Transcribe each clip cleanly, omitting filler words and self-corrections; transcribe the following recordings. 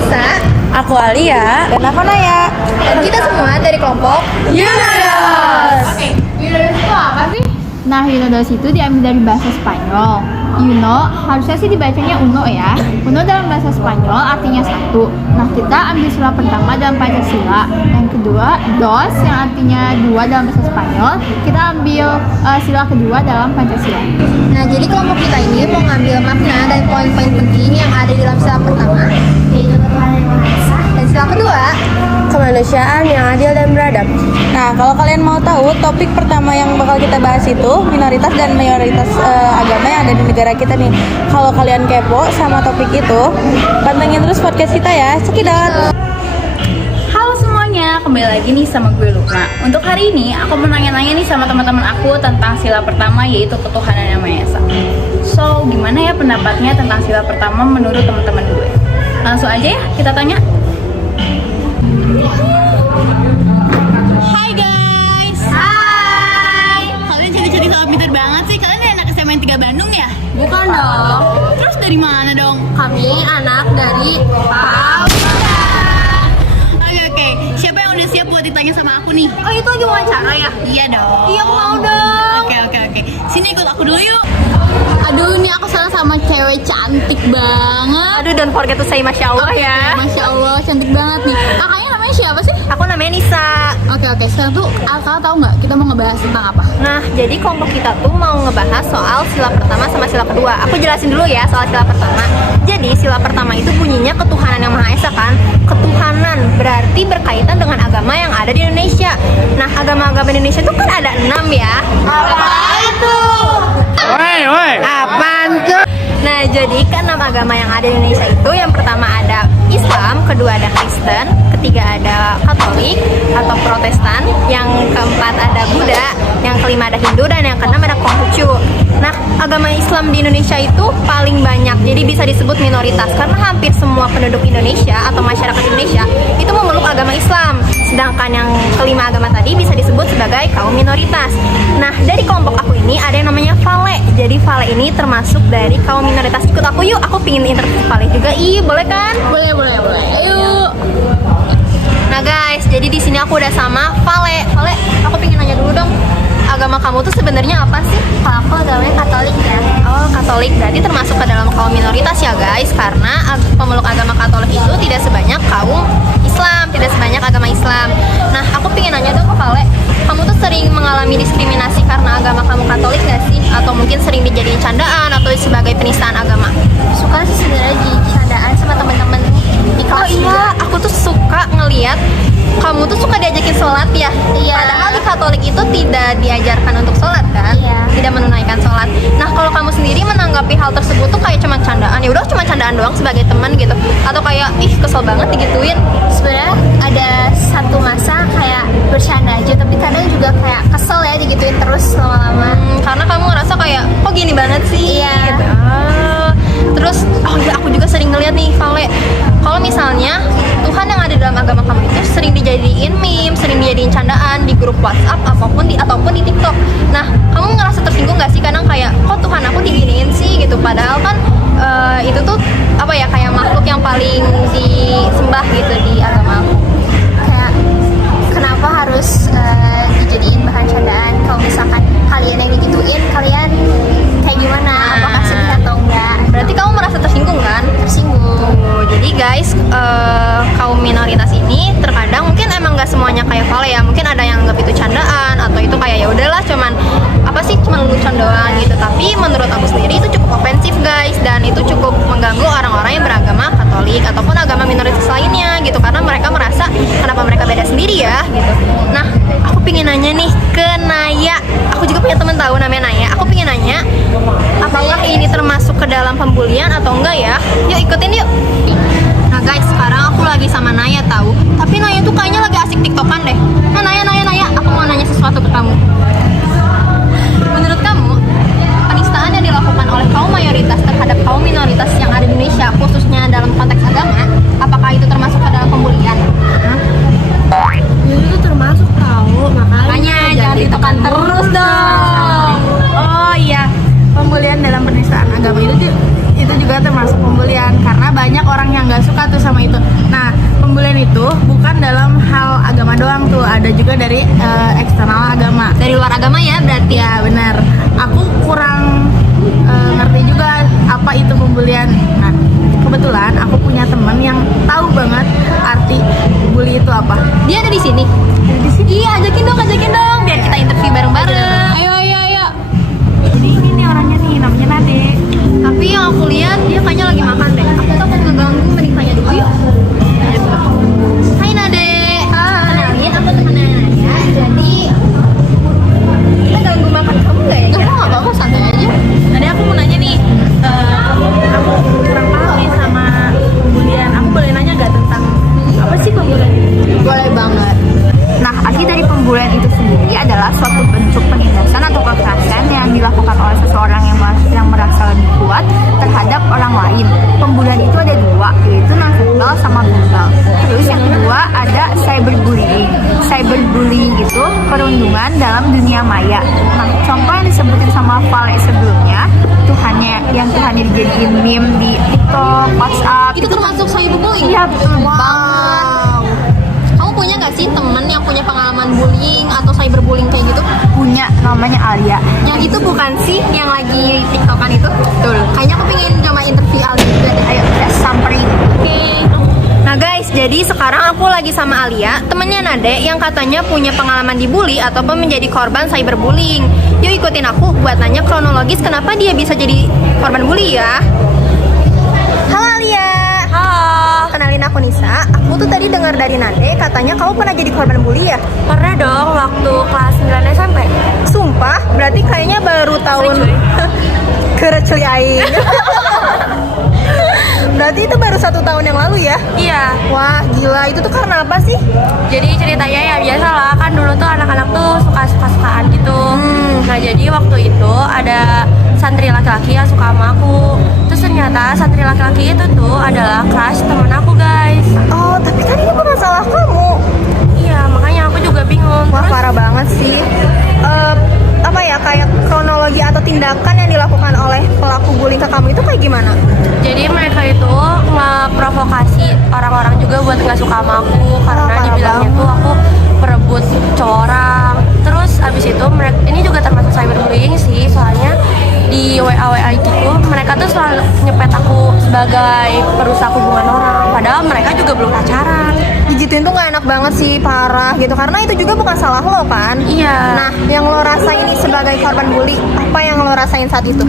Nisa. Aku Alia. Dan aku Naya. Dan kita semua dari kelompok Yunodos. Yunodos itu apa sih? Nah, Yunodos itu diambil dari bahasa Spanyol. Yuno harusnya sih dibacanya Uno ya. Uno dalam bahasa Spanyol artinya satu. Nah, kita ambil sila pertama dalam Pancasila. Yang kedua, dos yang artinya dua dalam bahasa Spanyol. Kita ambil sila kedua dalam Pancasila. Nah, jadi kelompok kita ini mau ngambil makna dan poin-poin penting yang ada di dalam sila pertama, yaitu dan sila kedua, Kemanusiaan yang adil dan beradab. Nah, kalau kalian mau tahu, topik pertama yang bakal kita bahas itu minoritas dan mayoritas agama yang ada di negara kita nih. Kalau kalian kepo sama topik itu, pantengin terus podcast kita ya. Cekidot. Halo semuanya, kembali lagi nih sama gue Lukna. Untuk hari ini aku mau nanya-nanya nih sama teman-teman aku tentang sila pertama, yaitu ketuhanan yang Maha Esa. So, gimana ya pendapatnya tentang sila pertama menurut teman-teman gue? Langsung aja ya kita tanya. Hai guys. hai. Kalian cantik-cantik sama pintar banget sih. Kalian anak SMA 3 Bandung ya? Bukan dong, Terus dari mana dong? kami anak dari Oke. Siapa yang udah siap buat ditanya sama aku nih? Oh, itu lagi wawancara ya? Iya dong. Iya, aku mau dong. Oke. Sini ikut aku dulu yuk. Aduh, ini aku salah sama cewek cantik banget. Aduh, don't forget to say Masya Allah ya. Masya Allah, cantik banget nih. Kakaknya namanya siapa sih? Aku namanya Nisa. Oke, sekarang tuh kakak tahu nggak kita mau ngebahas tentang apa? Nah, jadi kelompok kita tuh mau ngebahas soal sila pertama sama sila kedua. Aku jelasin dulu ya soal sila pertama. Jadi sila pertama itu bunyinya ketuhanan yang Maha Esa kan. Ketuhanan berarti berkaitan dengan agama yang ada di Indonesia. Nah, agama-agama Indonesia itu kan ada 6 ya. Apa itu? Apaan tuh? Nah, jadi kan 6 agama yang ada di Indonesia itu, yang pertama ada Islam, kedua ada Kristen, ketiga ada Katolik atau Protestan, yang keempat ada Buddha, yang kelima ada Hindu, dan yang keenam ada Konghucu. Nah, agama Islam di Indonesia itu paling banyak, jadi bisa disebut minoritas karena hampir semua penduduk Indonesia atau masyarakat Indonesia itu memeluk agama Islam. Sedangkan yang kelima agama tadi bisa disebut sebagai kaum minoritas. Nah, dari kelompok aku ini ada yang namanya Vale. Jadi Vale ini termasuk dari kaum minoritas. Ikut aku yuk, aku pingin interview Vale juga. Ih, boleh kan? Boleh. Ayo. Nah guys, jadi di sini aku udah sama Vale. Vale, aku pingin nanya dulu dong. Agama kamu tuh sebenarnya apa sih? Kalau aku agamanya Katolik ya. Oh, Katolik. Berarti termasuk ke dalam kaum minoritas ya guys. Karena pemeluk agama Katolik itu tidak sebanyak kaum Islam, tidak sebanyak agama Islam. Nah, aku pingin nanya dong ke Vale, kamu tuh sering mengalami diskriminasi karena agama kamu Katolik gak sih? Atau mungkin sering dijadiin candaan atau sebagai penistaan agama? Suka sih sebenarnya dicandaan sama teman-teman di Oh kelas iya, juga. aku tuh suka ngeliat kamu tuh suka diajakin sholat ya. Iya. Padahal di Katolik itu tidak diajarkan untuk sholat kan? Iya. Tidak menunaikan sholat. Nah, kalau kamu sendiri menanggapi hal tersebut tuh kayak cuma candaan, ya udah cuma candaan doang sebagai teman gitu, atau kayak ih kesel banget digituin? Sebenarnya ada satu masa kayak bercanda aja, tapi kadang juga kayak kesel ya digituin terus lama-lama. Karena kamu ngerasa kayak kok gini banget sih? Iya. Gitu. Terus, oh ya aku juga sering ngeliat nih Vale, kalau misalnya Tuhan yang ada dalam agama kamu itu sering dijadiin meme, sering dijadiin candaan di grup WhatsApp ataupun di TikTok. Nah, kamu ngerasa tersinggung gak sih kadang kayak kok Tuhan aku diginiin sih gitu? Padahal kan itu tuh apa ya, kayak makhluk yang paling disembah gitu di agama aku. Kayak kenapa harus dijadiin bahan candaan? Kalau misalkan kalian yang digituin, kalian kayak gimana? Apakah sedih atau enggak? Berarti kamu merasa tersinggung kan? Tersinggung. Jadi guys, kaum minoritas ini terkadang mungkin emang gak semuanya kayak Vale ya. Mungkin ada yang anggap itu candaan atau itu kayak ya udahlah cuman apa sih, cuman lucuan doang gitu. Tapi menurut aku sendiri itu cukup ofensif guys, dan itu cukup mengganggu orang-orang yang beragama Katolik ataupun agama minoritas lainnya gitu, karena mereka merasa kenapa mereka beda sendiri ya gitu. Nah, aku pingin nanya nih ke Naya. Aku juga punya temen tahu namanya Naya. Aku pingin nanya, apakah ini termasuk ke dalam pembulian atau enggak ya? Yuk ikutin yuk. Nah guys, sekarang aku lagi sama Naya tahu. Tapi Naya tuh kayaknya lagi asik tiktokan deh. Nah Naya, aku mau nanya sesuatu ke kamu. Menurut kamu, penistaan yang dilakukan oleh kaum mayoritas terhadap kaum minoritas yang ada di Indonesia, khususnya dalam konteks agama, apakah itu termasuk ke dalam pembulian? Itu termasuk tahu, Makanya jangan ditekan terus dong. Oh iya, pembulian dalam penistaan agama itu juga termasuk pembulian karena banyak orang yang nggak suka tuh sama itu. Nah, pembulian itu bukan dalam hal agama doang tuh, ada juga dari eksternal agama. Dari luar agama ya berarti. Ya benar. Aku kurang ngerti juga apa itu pembulian. Nah, kebetulan aku punya teman yang tahu banget arti bully itu apa. Dia ada di sini. Iya, ajakin dong biar kita interview bareng-bareng. Ayo. Jadi ini nih orangnya nih, namanya Nade. Tapi yang aku lihat dia kayaknya lagi makan deh. Aku takut ngeganggu, mending tanya dulu yuk. Hai Nade. Kenalin, aku temennya Nadia. Jadi kita ganggu makan kamu nggak ya? Enggak apa-apa, santai aja. Tadi aku mau nanya nih, aku kurang paham nih sama pembulian. Aku boleh nanya nggak tentang apa sih pembulian? Boleh banget. Nah, arti dari pembulian itu sendiri adalah suatu bentuk penindasan atau kekerasan yang dilakukan oleh seseorang yang merasa lebih kuat terhadap orang lain. Pembulian itu ada dua, yaitu non-verbal sama verbal. Terus yang kedua ada cyberbullying. Cyberbullying itu perundungan dalam dunia maya. Nah, contoh yang disebutin sama Vale sebelumnya, Tuhannya dijadiin meme di TikTok, WhatsApp. Itu termasuk cyberbullying? Iya, betul banget. Wow. Kamu punya nggak sih temen yang punya pengalaman bullying atau cyberbullying kayak gitu? Punya, namanya Alia. Yang itu bukan sih yang lagi tiktokan itu? Betul. Kayaknya aku pengen coba interview Alia juga deh. Ayo, samperin. Oke. Nah guys, jadi sekarang aku lagi sama Alia, temennya Nade yang katanya punya pengalaman dibully ataupun menjadi korban cyberbullying. Yuk ikutin aku buat nanya kronologis kenapa dia bisa jadi korban bully ya. Halo Alia. Halo. Kenalin aku Nisa. Aku tuh tadi dengar dari Nade katanya kamu pernah jadi korban bully ya? Pernah dong waktu kelas 9 SMP. Sumpah, berarti kayaknya baru tahun Kereceli aing. Berarti itu baru 1 tahun yang lalu ya? Iya. Wah gila, itu tuh karena apa sih? Jadi ceritanya ya biasa lah, kan dulu tuh anak-anak tuh suka-sukaan gitu. Nah jadi waktu itu ada santri laki-laki yang suka sama aku. Terus ternyata santri laki-laki itu tuh adalah crush temen aku guys. Oh tapi tadi itu bukan salah kamu. Iya makanya aku juga bingung. Wah Terus parah banget sih. Apa ya, kayak kronologi atau tindakan yang dilakukan oleh pelaku bullying ke kamu itu kayak gimana? jadi mereka itu ngeprovokasi orang-orang juga buat nggak suka sama aku karena parah dibilangnya tuh aku perebut cowok orang. Terus abis itu mereka ini juga termasuk cyberbullying sih, soalnya di WA gitu mereka tuh selalu nyepet aku sebagai perusak hubungan orang, padahal mereka juga belum pacaran. Digituin tuh gak enak banget sih, parah gitu. Karena itu juga bukan salah lo kan? Iya. Nah, yang lo rasain sebagai korban bully, apa yang lo rasain saat itu?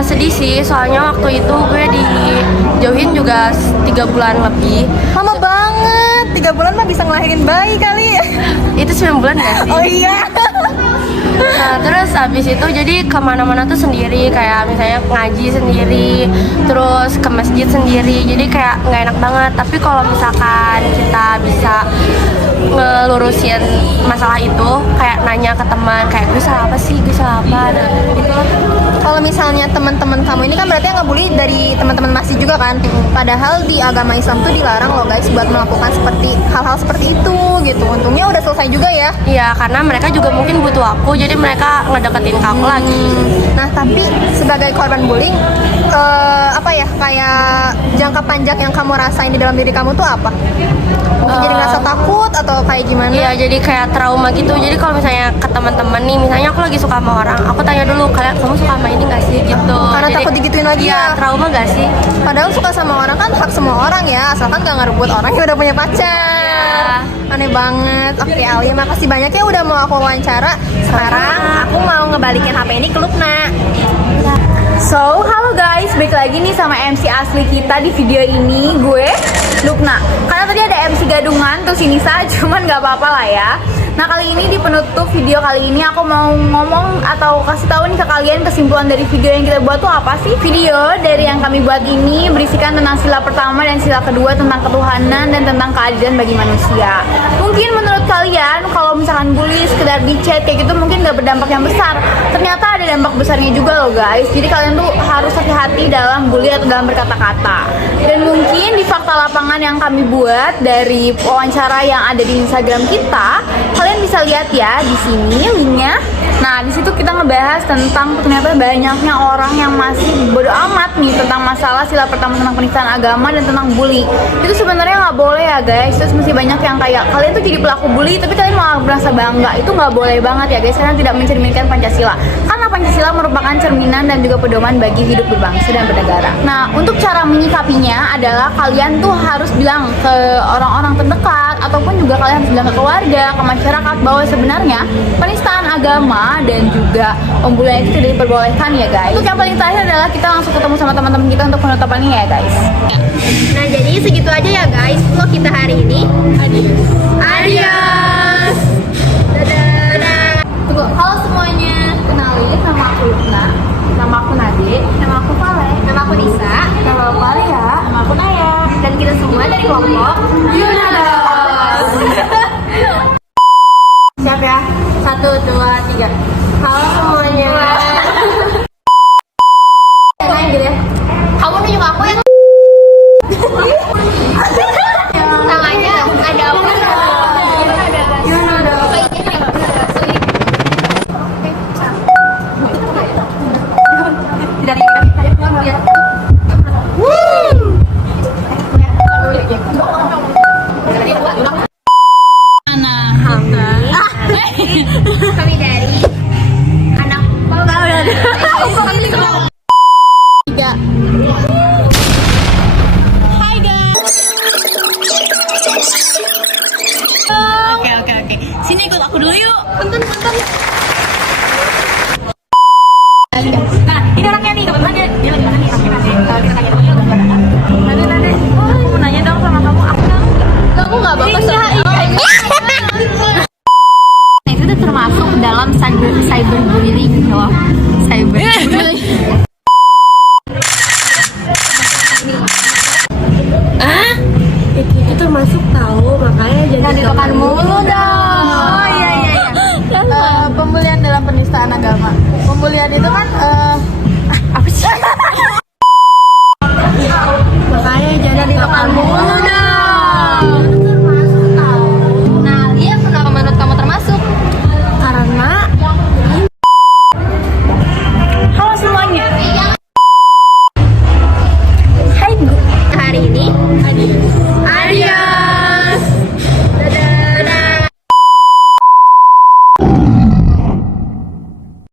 Sedih sih, soalnya waktu itu gue dijauhin juga 3 bulan lebih. Lama banget, 3 bulan mah bisa ngelahirin bayi kali. Itu 9 bulan gak sih? Oh iya. Nah terus abis itu jadi kemana-mana tuh sendiri, kayak misalnya ngaji sendiri, terus ke masjid sendiri, jadi kayak nggak enak banget. Tapi kalau misalkan kita bisa ngelurusin masalah itu, kayak nanya ke teman, kayak gue salah apa sih, gue salah apa, nah gitu. Kalau misalnya teman-teman kamu ini kan berarti yang ngebully dari teman-teman masjid juga kan? Padahal di agama Islam tuh dilarang loh guys buat melakukan hal-hal seperti itu gitu. Untungnya udah selesai juga ya. Iya, karena mereka juga mungkin butuh aku, jadi mereka ngedeketin ke aku lagi. Nah tapi sebagai korban bullying, apa ya, kayak jangka panjang yang kamu rasain di dalam diri kamu tuh apa? Mungkin jadi ngerasa takut atau kayak gimana? Iya, jadi kayak trauma gitu. Jadi kalau misalnya ke teman-teman nih, misalnya aku lagi suka sama orang, aku tanya dulu, kalian kamu suka sama ini nggak sih gitu. Karena Jadi, takut digituin lagi iya, ya. trauma nggak sih? Padahal suka sama orang kan hak semua orang ya, asalkan gak ngerebut orang yang udah punya pacar. Aneh banget. Oke Alia, makasih banyak ya udah mau aku wawancara. Sekarang aku mau ngebalikin HP ini ke Lukna. So, halo guys, balik lagi nih sama MC asli kita di video ini, gue Lukna. Karena tadi ada MC gadungan, terus ini saya cuman gak apa-apa lah ya. Nah kali ini di penutup video kali ini aku mau ngomong atau kasih tahu nih ke kalian kesimpulan dari video yang kita buat tuh apa sih. Video dari yang kami buat ini berisikan tentang sila pertama dan sila kedua tentang ketuhanan dan tentang keadilan bagi manusia. Mungkin menurut kalian kalau misalkan bully sekedar di chat kayak gitu mungkin gak berdampak yang besar. Ternyata ada dampak besarnya juga loh guys. Jadi kalian tuh harus hati-hati dalam bully atau dalam berkata-kata. Dan mungkin di fakta lapangan yang kami buat dari wawancara yang ada di Instagram kita, kalian bisa lihat ya di sini linknya. Nah, di situ kita ngebahas tentang ternyata banyaknya orang yang masih bodo amat nih tentang masalah sila pertama tentang penistaan agama dan tentang bully. Itu sebenarnya nggak boleh ya guys. Terus masih banyak yang kayak kalian tuh jadi pelaku bully tapi kalian malah merasa bangga. Itu nggak boleh banget ya guys. Kalian tidak mencerminkan Pancasila. Karena Pancasila merupakan cerminan dan juga pedoman bagi hidup berbangsa dan bernegara. Nah, untuk cara menyikapinya adalah kalian tuh harus bilang ke orang-orang terdekat ataupun juga kalian harus bilang ke keluarga, ke masyarakat bahwa sebenarnya penistaan agama dan juga pembulian itu tidak diperbolehkan ya guys. Untuk yang paling terakhir adalah kita langsung ketemu sama teman-teman kita untuk penutupannya ya guys. Nah, jadi segitu aja ya guys vlog kita hari ini. Adios. Dadah. Tunggu, halo semuanya. Kenalin, nama aku Lukna. Nama aku Nade. Nama aku Vale. Nama aku Nisa. Nama aku Alia. Nama aku Naya. Dan kita semua dari kelompok Yunados. Siap ya? 1, 2, 3. Halo semuanya. Kamu nunjuk aku yang namanya ada apa? Kami dari anak Oke. Sini ikut aku dulu yuk. Nah, ini orangnya nih, kebetulan dia lagi mana nih? Kita tanya dulu yuk. Nade. Oh, mau nanya dong sama kamu. kamu nggak bagus Nah, itu tuh termasuk dalam cyberbullying loh. Cyberbullying. Itu termasuk tahu, makanya jangan Ditekan mulu dong. Pembulian dalam penistaan agama.